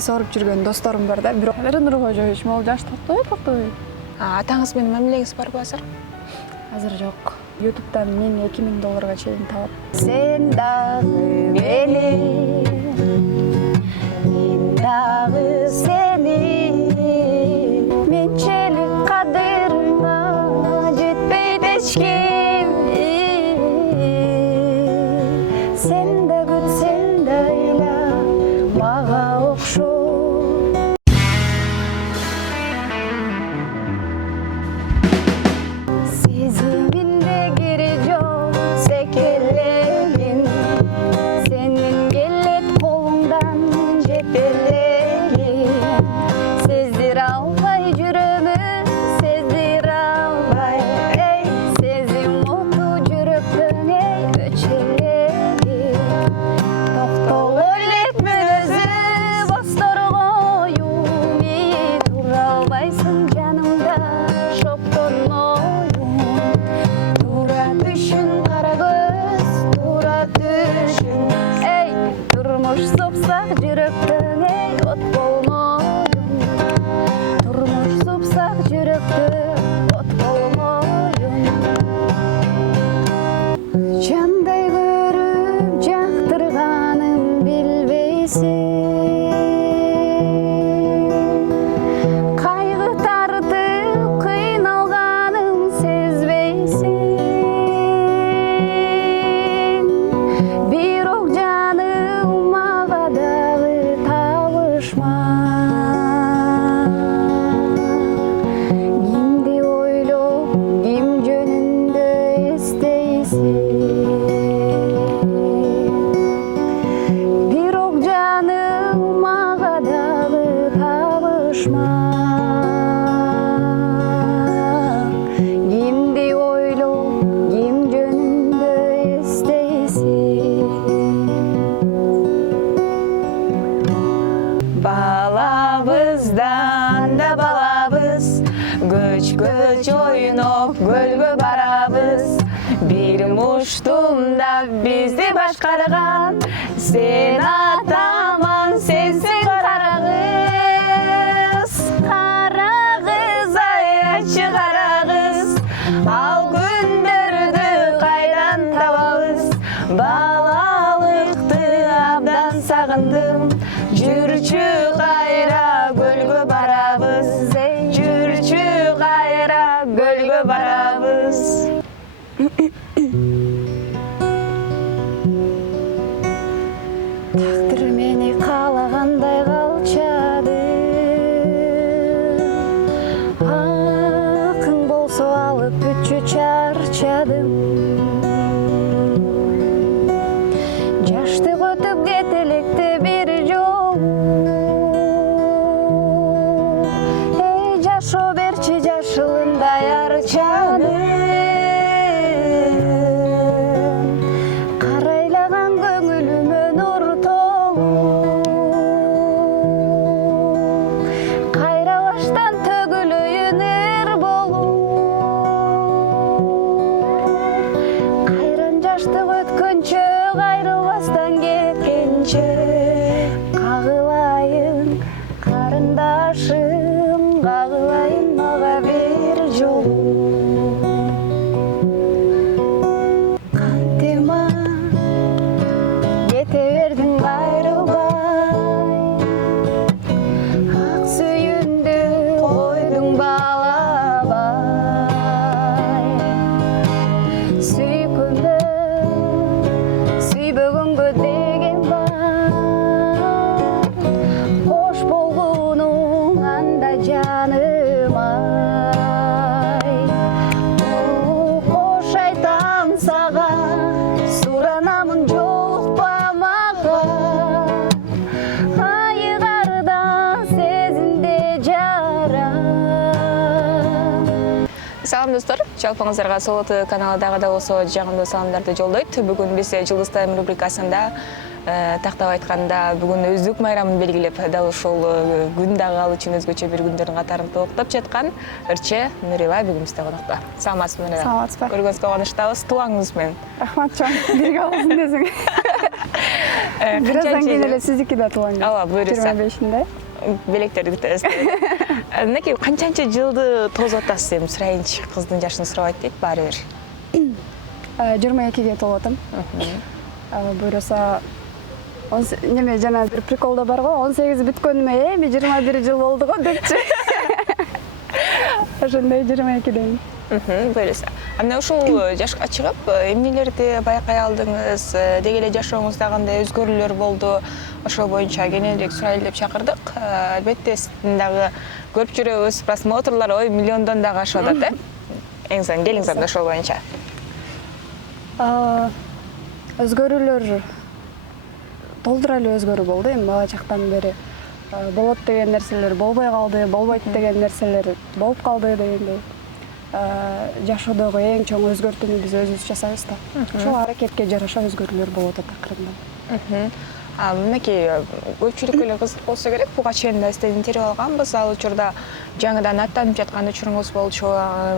соруп жүргөн досторум бар да. Бирок Нуркожоевич, могул жаш токтобой. Атаңыз менен мамилеңиз барбы азыр? Азыр жок. YouTube'дан мен $2000 чейин табап. Sen dagы meni, men dagы seni. Menчелик кадырыңа жетпейт эч ким. Sen да күтсең да айла, мага окшо. Балабыздан да балабыз, көч-көч ойноп көлгө барабыз. Бир муштумда бизди башкарган, сен атаман, сенсиң карагыз. Карагыз, аячы карагыз, ал күндөрдү кайдан табабыз. Балалыкты абдан сагындым, жүрчү кайра көлгө барабыз. Жүрчү кайра көлгө барабыз. Тагдыр мени каалагандай калчады. Акың болсо алып бүтчү чарчадым. Жаштык өтүп кетелекте бир жолу. Жашоо берчи жашылындай арчаны. Карайлаган көңүлүмө нур толу. Кайра баштан төгүлөйүн эр болуп. Кайран жаштык өткөнчө, кайрылбастан кеткенче. Кагылайын карындашым, кагылайын мага бир жолу. Кантема кете бердиң кайрылбай. Ак сүйүндү койдуң баалабай. Сүйкүмдө сүйбөгөнгө деген бар. Кош болгонуң анда жаным ай. Кош айтам сага, суранамын жолукпа мага. Айыгарда сезимде жара. Салам достор, жалпыңыздарга Соло ТВ каналы дагы да болсо жагымдуу саламдарды жолдойт. Бүгүн биз Жылдыз тайм рубрикасында тактап айтканда бүгүн өздүк майрамын белгилеп, дал ушул күн дагы ал үчүн өзгөчө бир күндөрдүн катарын токтоп жаткан Ырче Нурила бүгүн бизде конокто. Саламатсызбы Нурила? Саламатсызбы. Көргөнүзгө кубанычтабыз. Тубаңыңыз менен. Рахмат чоң. Бирге болсун десең. Birazdan keyin эле sizniki да туулган жыл. Ооба, буюрса. 25-inde. Белектерди күтөбүз. Мынакей канчанча жылды тозуп атасыз эми сурайынчы, кыздын жашын сурабайт дейт баары бир. 22-ге толуп атам. Буюрса неме жана бир прикол да бар го, 18 бүткөнүмө эми 21 жыл болду го депчи. Ошондой 22-ден. Буюрса. Мына ушул жашка чыгып, эмнелерди байкай алдыңыз, деги эле жашооңузда кандай өзгөрүүлөр болду? Ошол боюнча кененирээк сурайлы деп чакырдык. Албетте сиздин дагы көрүп жүрөбүз, просмотрлар ой миллиондон дагы ашып атат, Эң соң келиңиз анда ошол боюнча. Өзгөрүүлөр толтура эле өзгөрүү болду. Эми бала чактан бери болот деген нерселер болбой калды, болбойт деген нерселер болуп калды дегендей. Жашоодогу эң чоң өзгөртүүнү биз өзүбүз жасайбыз да. Ошол аракетке жараша өзгөрүүлөр болуп атат акырында. Мынакей көпчүлүккө эле кызык болсо керек, буга чейин да сизден интервью алганбыз. Ал учурда жаңыдан аттанып жаткан учуруңуз болчу.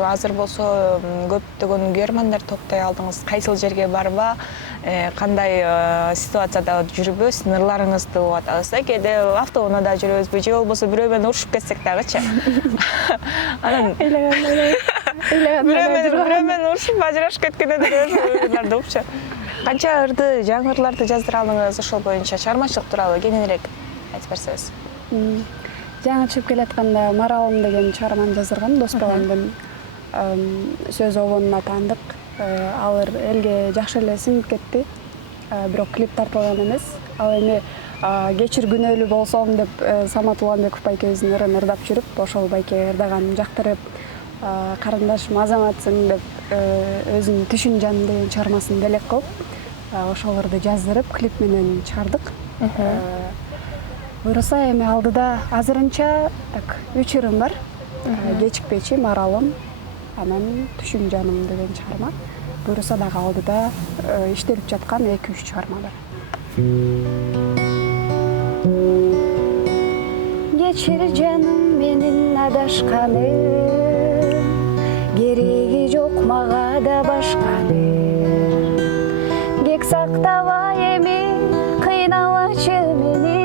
Азыр болсо көптөгөн көрөрмандар топтой алдыңыз. Кайсыл жерге барба, кандай ситуацияда жүрүпбү, сынырларыңызды угуп атабыз. Кээде автоунаада жүрөбүзбү, же болбосо бирөө менен урушуп кетсек дагычы. Анан бирөө менен урушуп ажырашып кеткендер болчу. Канча ырды, жаңы ырларды жаздыра алдыңыз, ошол боюнча чыгармачылык тууралуу кененирээк айтып берсеңиз. Жаңы чыгып келатканда Маралым деген чыгарманы жаздыргам, дос баламдын сөз обонуна таандык. Ал элге жакшы эле сиңип кетти. Бирок клип тартылган эмес. Ал эми кечир күнөөлүү болсом деп Самат Уланбеков байкебиздин ырын ырдап жүрүп, ошол байке ырдаганын жактырып, карындашым азаматсың деп өзүнүн түшүн жаным деген чыгармасын белек кылып, ошолорду жаздырып клип менен чыгардык. Буюрса эми алдыда азырынча так 3 ырым бар. Кечикпечи, Маралым, анан түшүн жаным деген чыгарма. Буюрса дагы алдыда иштелип жаткан 2-3 чыгарма бар. Geçir canım menin adашканым, кереги жок мага да башканын. Кек сактабай эми кыйналачы мени,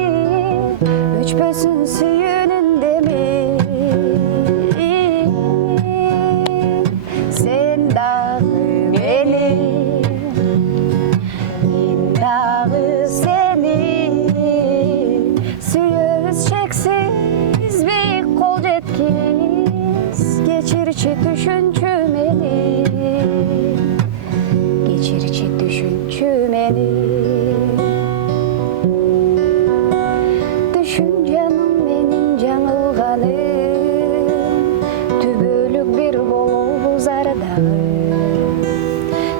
өчпөсүн сүйүүнүндеми. Сен дагы мени, мен дагы сени, сүйөбүз чексиз бийик кол жеткиз. Geçirçi düşünçü meni, geçirçi düşünçü meni. Düşün canım menin жаңылганым, түбөлүк бир болобуз ар дагы.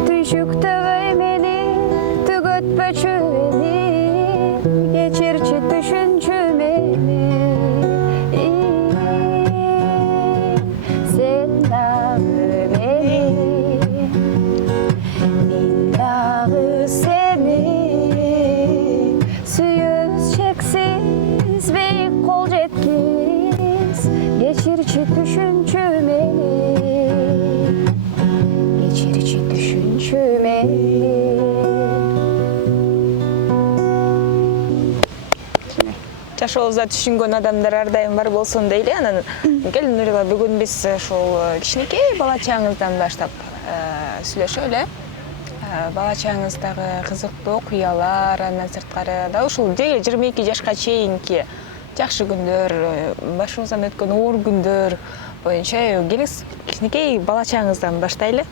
Түшүктөбөй мени, түгөтпөчү мени, geçirçi düşünçü meni. Sen dagı beni, men dagı seni, sүйөбүz чексиз бийик кол жеткиз. Geçirçi düşünçü meni, geçirçi düşünçü meni. Жашообузда түшүнгөн адамдар ар дайым бар болсун дейли. Анан келин Нурила, бүгүн биз ошол кичинекей бала чагыңыздан баштап сүйлөшөлү. Бала чагыңыздагы кызыктуу окуялар, андан сырткары да ушул 22 жашка чейинки жакшы күндөр, башыңыздан өткөн оор күндөр боюнча келиңиз кичинекей бала чагыңыздан баштайлы.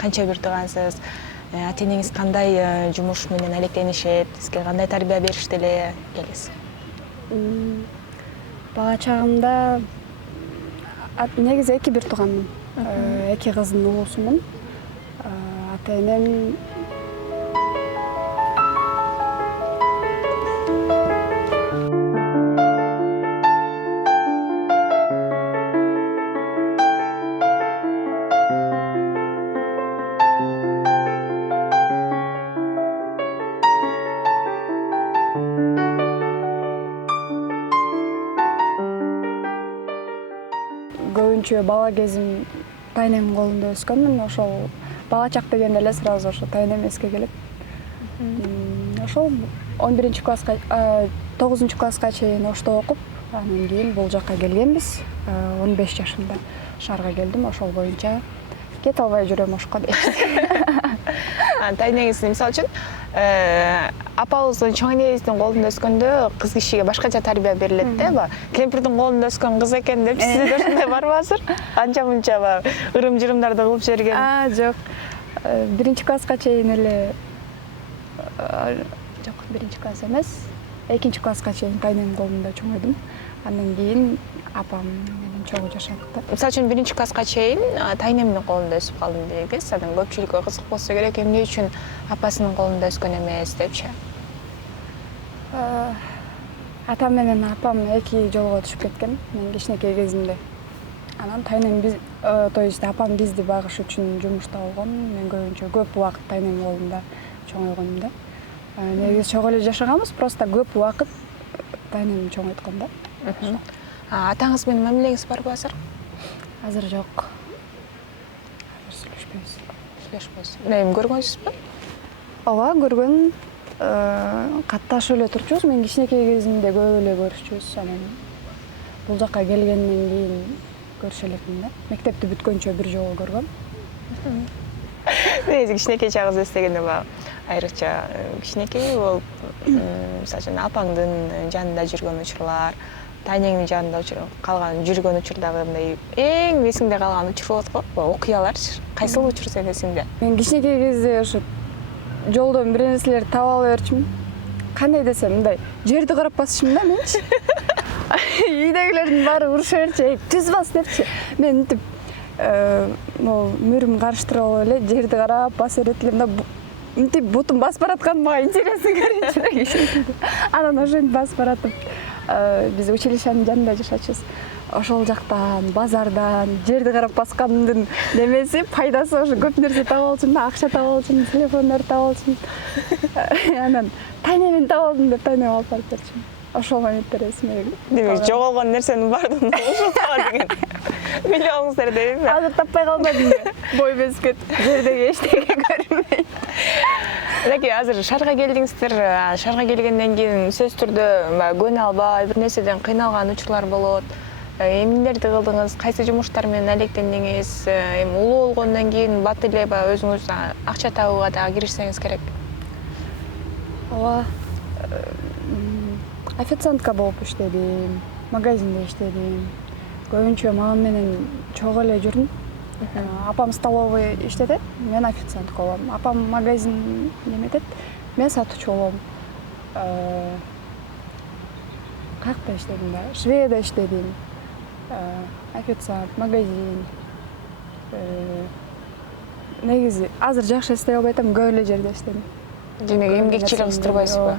Канча бир туугансыз? Ата-энеңиз кандай жумуш менен алектенишет? Сизге кандай тарбия беришти эле? Келиңиз. Бала чагымда негизи 2 бир тууганмын. 2 кыздын улуусумун. Ата-энем көбүнчө бала кезим тайнемдин колунда өскөнмүн. Ошол бала чак дегенде эле сразу ошо тайнем эске келет. ошол 11 класска 9 класска чейин Ошто окуп, анан кийин бул жакка келгенбиз. 15 жашымда шаарга келдим, ошол боюнча кете албай жүрөм Ошко дейт. Тайнеңиз мисалы үчүн апабыздын чоң энебиздин колунда өскөндө кыз кишиге башкача тарбия берилет да. Кемпирдин колунда өскөн кыз экен деп сизде ошондой барбы азыр? Анча мынча ырым-жырымдарды кылып жиберген. Жок. 1 класска чейин эле жок, 1 класс эмес, 2 класска чейин тайнемдин колунда чоңойдум. Андан кийин апам менен чогуу жашатты. Мисалы үчүн 1 класска чейин тайнемдин колунда өсүп калдым дегиз. Анан көпчүлүккө кызык болсо керек, эмне үчүн апасынын колунда өскөн эмес депчи. Атам менен апам 2 жолго түшүп кеткен мен кичинекей кезимде. Анан тайнем то есть апам бизди багыш үчүн жумушта болгон. Мен көбүнчө көп убакыт тайнемдин колунда чоңойгонмун да. Негизи чогуу эле жашаганбыз, просто көп убакыт тайнем чоңойткон да. Атаңыз менен мамилеңиз барбы азыр? Азыр жок. Азыр сүйлөшпөйбүз. Сүйлөшпөйсүз. Эми көргөнсүзбү? Ооба, көргөн. Катташып эле турчубуз. Мен кичинекей кезимде көп эле көрүшчүбүз. Анан бул жакка келгенден кийин көрүшө элекмин да. Мектепти бүткөнчө бир жолу көргөм. Негизи кичинекей чагыңызды эстегенде айрыкча кичинекей болуп, мисалы үчүн апаңдын жанында жүргөн учурлар, тайнеңдин жанында калган жүргөн учурдагы мындай эң эсиңде калган учур болот го, окуяларчы. Кайсыл учур сенин эсиңде? Мен кичинекей кезде ошо жолдон бир нерселерди таап ала берчүмүн. Кандай десем, мындай жерди карап басчумун да менчи. Үйдөгүлөрдүн баары уруша берчи, түз бас депчи. Мен мынтип могу мөрүм карыштырып алып эле жерди карап баса берет элем да. Мынтип бутум басып бараткан мага интересин көрүнчү. Анан ошентип басып баратып, биз училищенин жанында жашачубуз. Ошол жактан, базардан, жерди карап баскандын немеси, пайдасы ошо көп нерсе таап алчумун да, акча таап алчумун, телефондорду таап алчумун. Анан тайнемин таап алдым деп тайнем алып барып берчүмүн. Ошол моменттер эсиме. Демек, жоголгон нерсенин баардыгын ошол таба деген. Билиңиздер дейби? Азыр таппай калбадым да. Бой өскөт, жердеги эчтеке көрүнбөй. Леки азыр шаарга келдиңиздер, шаарга келгенден кийин сөзсүз түрдө көнө албай, бир нерседен кыйналган учурлар болот. Эмнелерди кылдыңыз, кайсы жумуштар менен алектендиңиз? Эми улуу болгондон кийин бат эле өзүңүз акча табууга дагы киришсеңиз керек. Ооба. Официантка болуп иштедим, магазинде иштедим. Көбүнчө мамам менен чогуу эле жүрдүм. Апам столовый иштетет, мен официантка болом. Апам магазин неметет, мен сатуучу болом. Каякта иштедим да? Швеяда иштедим. Официант, магазин. Негизи азыр жакшы эстей албай атам, көп эле жерде иштедим. Демек, эмгекчилик кыстырбайсызбы?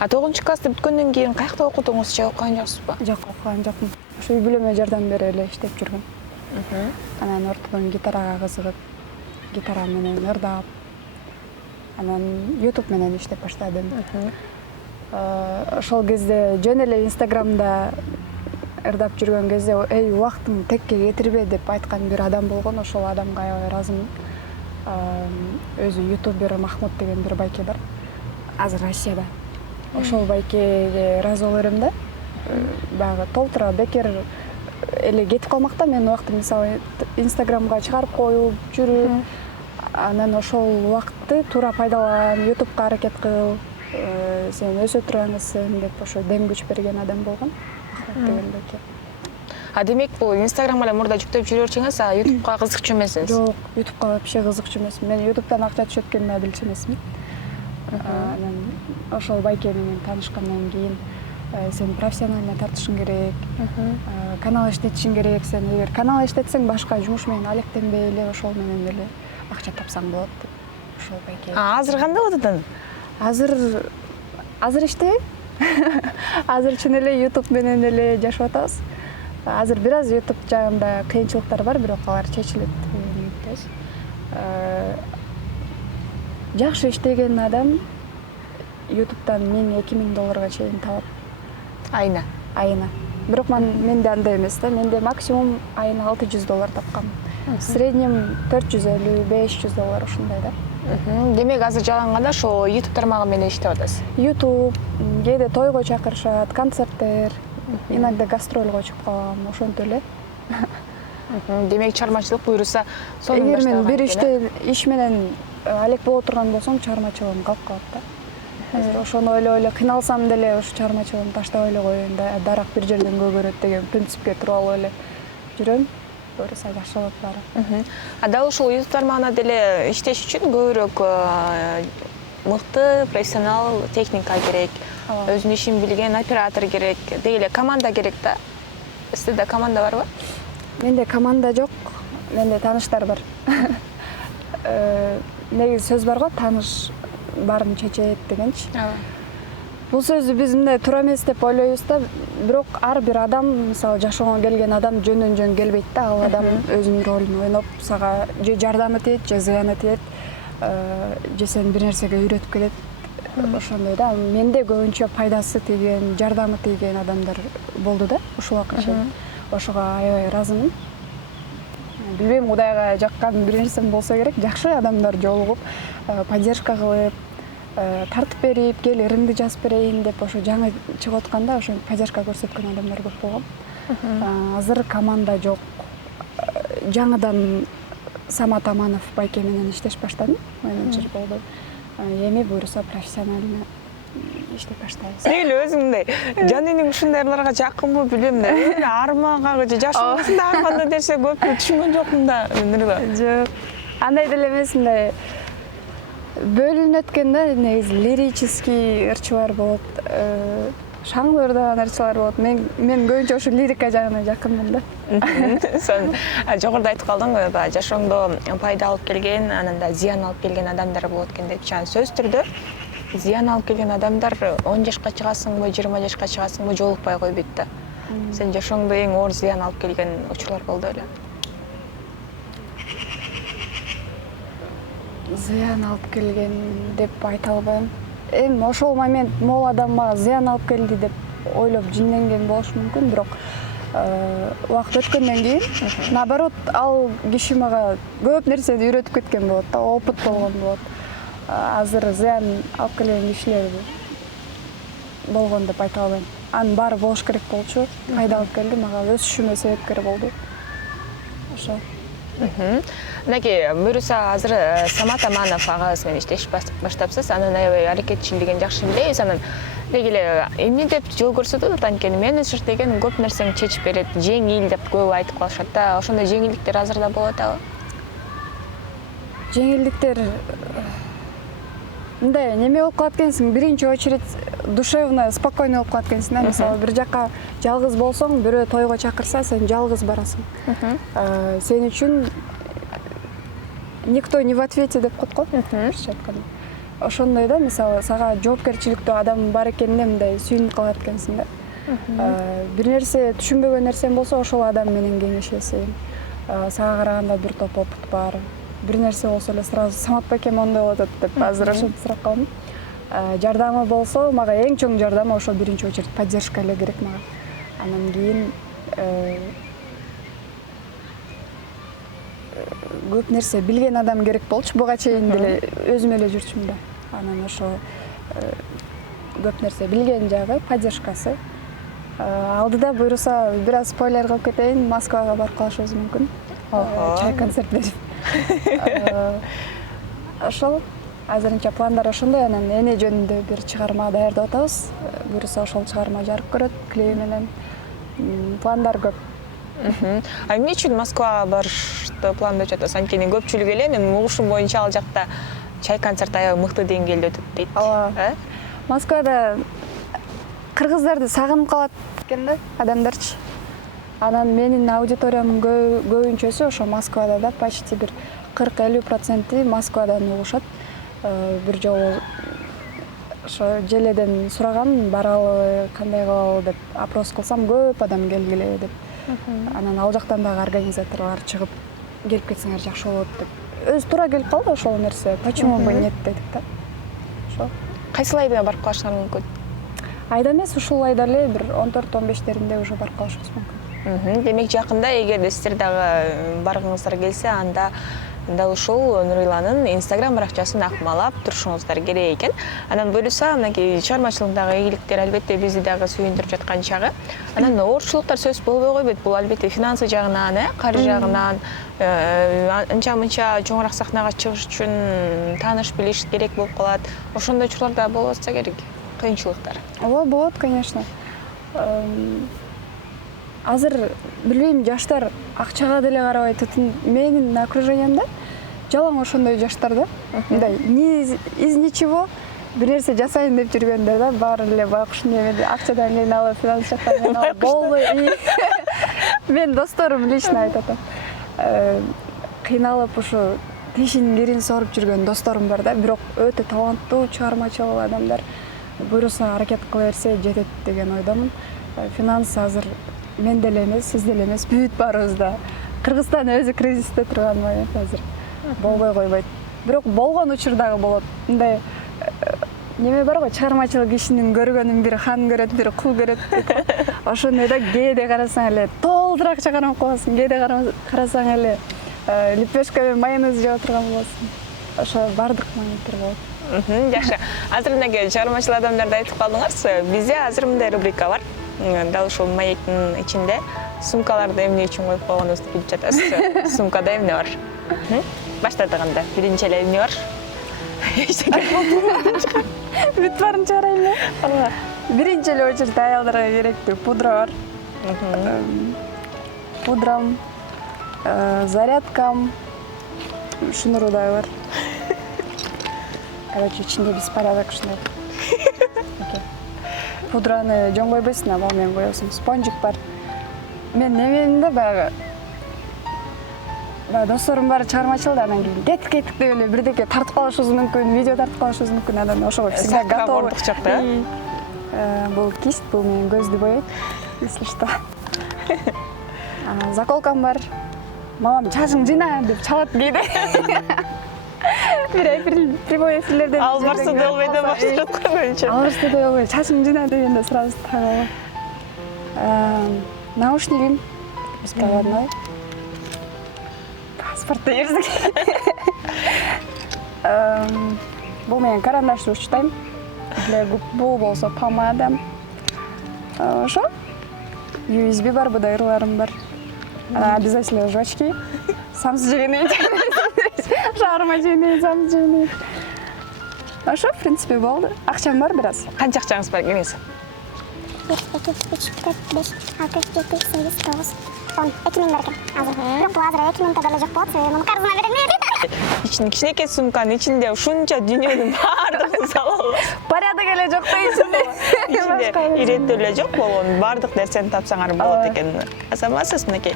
А 9 классты бүткөндөн кийин каякта окудуңуз же окуган жоксузбу? Жок, окуган жокмун. Ошо үй бүлөмө жардам берип эле иштеп жүргөм. Анан ортодон гитарага кызыгып, гитара менен ырдап, анан YouTube менен иштеп баштадым. Ошол кезде жөн эле Instagramда ырдап жүргөн кезде, эй, убактым текке кетирбе деп айткан бир адам болгон. Ошол адамга аябай ыраазымын. Өзү ютубер Махмуд деген бир байке бар. Азыр Россияда. Ошол байкеге ыраазы боло берем да. Баягы толтура бекер эле кетип калмак да, мен убакты мисалы Instagramга чыгарып коюп жүрүп, анан ошол убакытты туура пайдалан, YouTubeга аракет кыл, сен өсө тургансың деп ошо дем күч берген адам болгон. Деген байке. Демек бул Instagram эле мурда жүктөп жүрөрчүңүз, YouTubeга кызыкчу эмессиз? Жок, YouTubeга вообще кызыкчу эмесмин. Мен YouTubeдан акча түшөт экенин билчү эмесмин. Анан ошол байке менен таанышкандан кийин сен профессионально тартышың керек, канал иштетишиң керек. Сен эгер канал иштетсең, башка жумуш менен алектенбей эле ошол менен эле акча тапсаң болот деп ошол байке. Азыр кандай болуп атат? Азыр иштейм. Азыр чын эле YouTube менен эле жашап атабыз. Азыр бир аз YouTube жагында кыйынчылыктар бар, бирок алар чечилет деген үмүттөбүз. Жакшы иштеген адам YouTube'дан $1000–2000 чейин табат. Айына. Бирок менде андай эмес да. Менде максимум айына $600 тапкам. В среднем $450–500 ушундай да. Демек азыр жалганда ошо YouTube тармагы менен иштеп атасыз. YouTube, кээде тойго чакырышат, концерттер, иногда гастролго чыгып калам, ошентип эле. Демек чыгармачылык буйруса сонун Эгер башталган. мен бир иш менен алек боло турган болсом, чыгармачылыгым калып калат да. Ошону ойлой кыйналсам деле ошо чыгармачылыгымды таштабай эле коеюн да, дарак бир жерден көгөрөт деген принципке туруп алып эле жүрөм. Буюрса жакшы болот баары. Дал ушул YouTube тармагына деле иштеш үчүн көбүрөөк мыкты профессионал техника керек, өзүнүн ишин билген оператор керек, деги эле команда керек да. Сизде команда барбы? Менде команда жок, менде тааныштар бар. Негизи сөз бар го, тааныш барын чечет дегенчи. Бул сөзү биз мындай туура эмес деп ойлойбуз да, бирок ар бир адам, мисалы жашоого келген адам жөндөн жөн келбейт да. Ал адам өзүнүн ролун ойноп, сага же жардамы тиет, же зыяны тиет, же сени бир нерсеге үйрөтүп кетет. Ошондой да. Менде көбүнчө пайдасы тийген, жардамы тийген адамдар болду да, ушул убакытка чейин. Ошого аябай ыраазымын. Билбейм, Кудайга жаккан бир нерсем болсо керек, жакшы адамдар жолугуп, поддержка кылып, тартып берип, кел ырыңды жазып берейин деп ошо жаңы чыгып атканда ошо поддержка көрсөткөн адамдар көп болгон. Азыр команда жок. Жаңыдан Самат Аманов байке менен иштеш баштадым, менеджер болду. Эми буюрса профессионально иштеп баштайбыз. Эле өзүңдөй жан энең ушундайларга жакынбы билбейм да. Арманга же жашоосунда арманда десе көп түшүнгөн жокмун да. Жок. Андай деле эмес, мындай бөлүнүп өткөн да, негизи лирический ырчылар болот, шаңдуу ырдаган ырчылар болот. Мен көбүнчө ошо лирика жагына жакынмын да. Сен жогоруда айтып калдың, жашооңдо пайда алып келген, анан да зыян алып келген адамдар болот экен деп. Сөз түрдө зыян алып келген адамдар 10 жашка чыгасыңбы, 20 жашка чыгасыңбы жолукпай койбойт да. Сен жашооңдо эң оор зыян алып келген учурлар болду эле. Зыян алып келген деп айта албайм. Эми ошол момент могул адам мага зыян алып келди деп ойлоп жинленген болушу мүмкүн, бирок убакыт өткөндөн кийин наоборот ал киши мага көп нерсени үйрөтүп кеткен болот да, опыт болгон болот. Азыр зыян алып келген кишилер болгон деп айта албайм. Анын баары болуш керек болчу, пайда алып келди, мага өсүшүмө себепкер болду. Ошо. Мынакей, буюрса азыр Самат Аманов агабыз менен иштеш баштапсыз, анын аябай аракетчилигин жакшы билебиз. Анан деги эле эмне деп жол көрсөтөт атат, анткени менеджер деген көп нерсени чечип берет, жеңил деп көп айтып калышат да. Ошондой жеңилдиктер азырда болуп атабы? Жеңилдиктер мындай неме болуп калат экенсиң, биринчи очередь душевно, спокойно болуп калат экенсиң да. Мисалы, бир жака жалгыз болсоң, бирөө тойго чакырса, сен жалгыз барасың. Сен үчүн никто не в ответе деп коет го, орусча айтканда. Ошондой да, мисалы, сага жоопкерчиликтүү адам бар экенине мындай сүйүнүп калат экенсиң да. Бир нерсе түшүнбөгөн нерсең болсо, ошол адам менен кеңешесиң. сага караганда бир топ опыт бар. Бир нерсе болсо эле сразу Самат байке моундай болуп атат деп азыр ошентип сурап калдым. Жардамы болсо мага эң чоң жардам ошо биринчи очередь поддержка эле керек мага. Анан кийин көп нерсе билген адам керек болчу. Буга чейин деле өзүм эле жүрчүмүн да. Анан ошо көп нерсе билген жагы, поддержкасы. Алдыда буйруса бир аз спойлер кылып кетейин, Москвага барып калышыбыз мүмкүн. Чай концерт берип. Ошол азырынча пландар ошондой. Анан эне жөнүндө бир чыгарма даярдап атабыз. Буйруса ошол чыгарма жарык көрөт клеби менен. Пландар көп. Эмне үчүн Москвага барышты пландап жатасыз? Анткени көпчүлүк эле менин угушум боюнча ал жакта чай концерти аябай мыкты деңгээлде өтөт дейт. Ооба. Москвада кыргыздарды сагынып калат экен да адамдарчы. Анан менин аудиториямдын көбүнчөсү ошо Москвада да, почти бир 40-50% Москвадан угушат. Бир жолу ошо желеден сураган, баралы, кандай кылалы деп опрос кылсам, көп адам келгиле деп. Анан ал жактан дагы организаторлор чыгып, келип кетсеңер жакшы болот деп. Өзү туура келип калды ошол нерсе. Почему бы нет дедик да. Ошо. Кайсыл айда барып калышыңар мүмкүн? Айда эмес, ушул айда эле бир 14-15 уже барып калышыбыз мүмкүн. Демек жакында эгерде сиздер дагы баргыңыздар келсе, анда дал ушул Нуриланын Instagram баракчасын акмалап турушуңуздар керек экен. Анан буюрса, мынакей чыгармачылыктагы ийгиликтер албетте бизди дагы сүйүндүрүп жаткан чагы. Анан оорчулуктар сөз болбой койбойт. Бул албетте финансы жагынан, каржы жагынан, анча-мынча чоңураак сахнага чыгыш үчүн тааныш билиш керек болуп калат. Ошондой учурларда болуп атса керек кыйынчылыктар. Ооба, болот, конечно. Азыр билбейм, жаштар акчага деле карабай тутун. Менин окружениямда жалаң ошондой жаштар да. Мындай из ничего бир нерсе жасайын деп жүргөндөр да, баары эле байкуш немеде акчадан кыйналып, финанс жактан кыйналып болбой. Мен досторум лично айтып атам. Кыйналып ушу тишинин кирин соруп жүргөн досторум бар да, бирок өтө таланттуу, чыгармачыл адамдар. Буйруса аракет кыла берсе жетет деген ойдомун. Финанс азыр мен деле эмес, сиз деле эмес, бүт баарыбызда. Кыргызстан өзү кризисте турган момент азыр. Болбой койбойт. Бирок болгон учурдагы болот. Мындай неме бар го, чыгармачыл кишинин көргөнүн бири хан көрөт, бири кул көрөт дейт. Ошондой да, кээде карасаң эле толтура акча кармап каласың, кээде карасаң эле лепешка менен майонез жеп отурган болосуң. Ошо бардык моменттер болот. Жакшы. Азыр мынакей чыгармачыл адамдарды айтып калдыңарсыз. Бизде азыр мындай рубрика бар. Дал ушул маектин ичинде сумкаларды эмне үчүн коюп койгонуңузду билип жатасыз. Сумкада эмне бар? Баштадык анда. Биринчи эле эмне бар? Бүт баарын чыгарайын эле. Биринчи эле очередь аялдарга керектүү пудра бар. Пудрам, зарядкам, шнуру дагы бар. Короче, ичинде беспорядок ушундай. Пудраны жөн койбойсуң, ал менен коесуң. Спонжик бар. Мен неменин да баягы досторум баары чыгармачыл да, анан кийин кетик деп эле бирдеке тартып калышыбыз мүмкүн, видео тартып калышыбыз мүмкүн. Анан ошого всегда готовы. Бул кисть, бул менен көздү бойойт, если что. Заколкам бар. Мамам чачың жыйна деп чалат кээде. Бир прямой эфирлерден Ал барса да болбойт, баштап койгончу. Ал барса да болбойт. Чачың жыйна дегенде сразу тагып алам. Наушнигим беспроводной. Паспортто ерзик. Бул менен карандашты учтайм. Для губ бул болсо помадам. Ошо. USB бар, быдайырларым бар. Обязательно жвачки. Самсы жегенде шаарыма жегенде самсы жегенде. Ошо, в принципе, болду. Акчам бар бир аз. Канча акчаңыз бар кеңес? 1, 2, 3, 4, 5, 6, 7, 8, 9, 10. 2000 бар экен азыр. Бирок бул азыр 2000 да деле жок болот. Муну карзына берем. Кичинекей сумканын ичинде ушунча дүйнөнүн баардыгын салып. Порядок эле жок да ичинде. Ичинде иреттөө эле жок болгон баардык нерсени тапсаңар болот экен. Азаматсыз мынакей.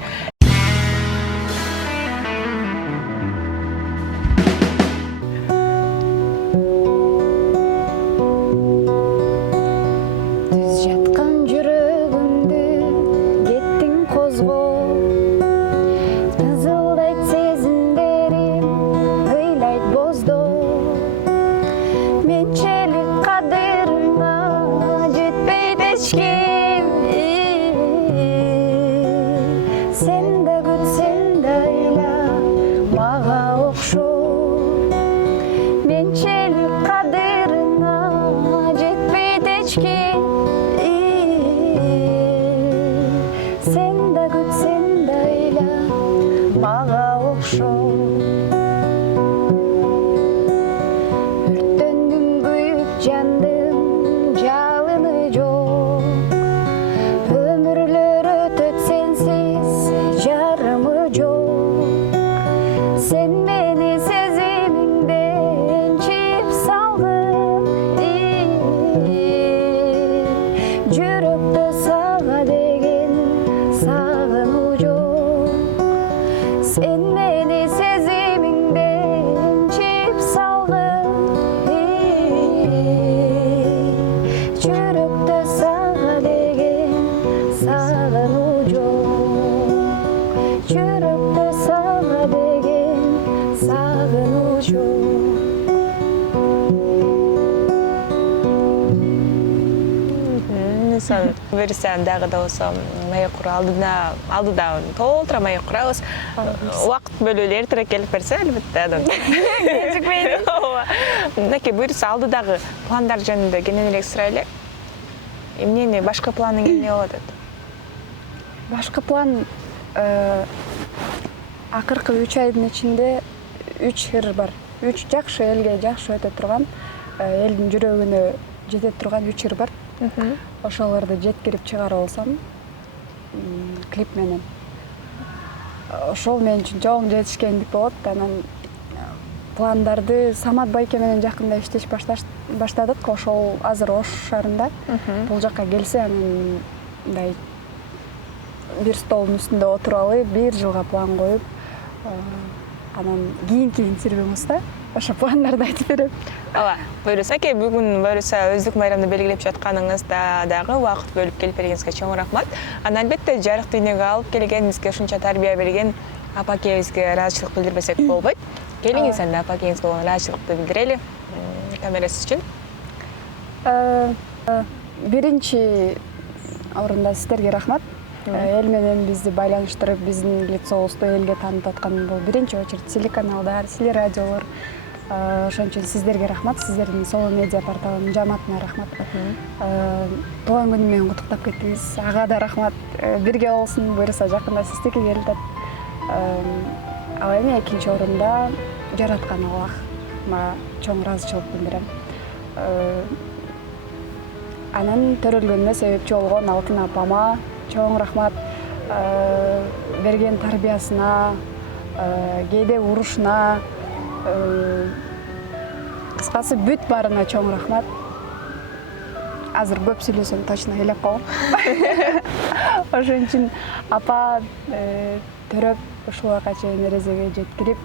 Кызыл кечкен сен да күтсең да айла мага окшоп өрттөндүм күйүп жандым жалыны жок өмүрлөр өтөт сенсиз жарымы жок сен мени сезимиңден чип салгын жүрөктө сага деген сагынуу жок сен мени сезимиңден чип салгын жүрөктө сага деген сагынуу жок жүрөктө сага деген сагынуу жок Сон берсем дагы да болсо маек куруу алдыда толтура маек курабыз. Убакыт бөлүүлөр эртерээк келип берсе албетте анан кечикпейт. Ооба. Мынакей буюрса алдыдагы пландар жөнүндө кенен эле сурайлы. Эмнени башка планың эмне болот? башка план акыркы 3 айдын ичинде 3 ыр бар. 3 жакшы элге жакшы өтө турган, элдин жүрөгүнө жете турган 3 ыр бар. Ошолорду жеткирип чыгарып алсам, клип менен. Ошол мен үчүн чоң жетишкендик болот. Анан пландарды Самат байке менен жакында иштеш баштадык. Ошол азыр Ош шаарында. Бул жакка келсе, анан мындай бир столдун үстүндө отуруп алып, 1 жылга план коюп, анан кийинки интервьюбузда ошо пландарды айтып берем. Ооба. Буюрса бүгүн буюрса өздүк майрамды белгилеп жатканыңызда дагы убакыт бөлүп келип бергениңизге чоң рахмат. Анан албетте жарык дүйнөгө алып келген, бизге ушунча тарбия берген апакебизге ыраазычылык билдирбесек болбойт. Келиңиз анда апакеңизге болгон ыраазычылыкты билдирели камерасы үчүн. Биринчи орунда сиздерге рахмат. Эл менен бизди байланыштырып, биздин лицобузду элге таанытып аткан бул биринчи очередь телеканалдар, телерадиолор. Ошон үчүн сиздерге рахмат, сиздердин Соло медиа порталынын жамаатына рахмат. Туулган күнү менен куттуктап кеттиңиз. Ага да рахмат. Бирге болсун, буюрса жакында сиздики келип атат. Ал эми экинчи орунда жараткан Аллахка чоң ыраазычылык билдирем. Анан төрөлгөнүнө себепчи болгон Алтын апама чоң рахмат. Берген тарбиясына, кээде урушуна, кыскасы бүт баарына чоң рахмат. Азыр көп сүйлөсөм точно элеп калам. Ошон үчүн апа төрөп ушул убакка чейин эрезеге жеткирип,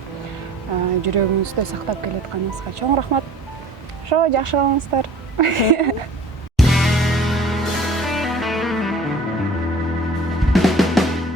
жүрөгүңүздө сактап келатканыңызга чоң рахмат. Ошо жакшы болуңуздар.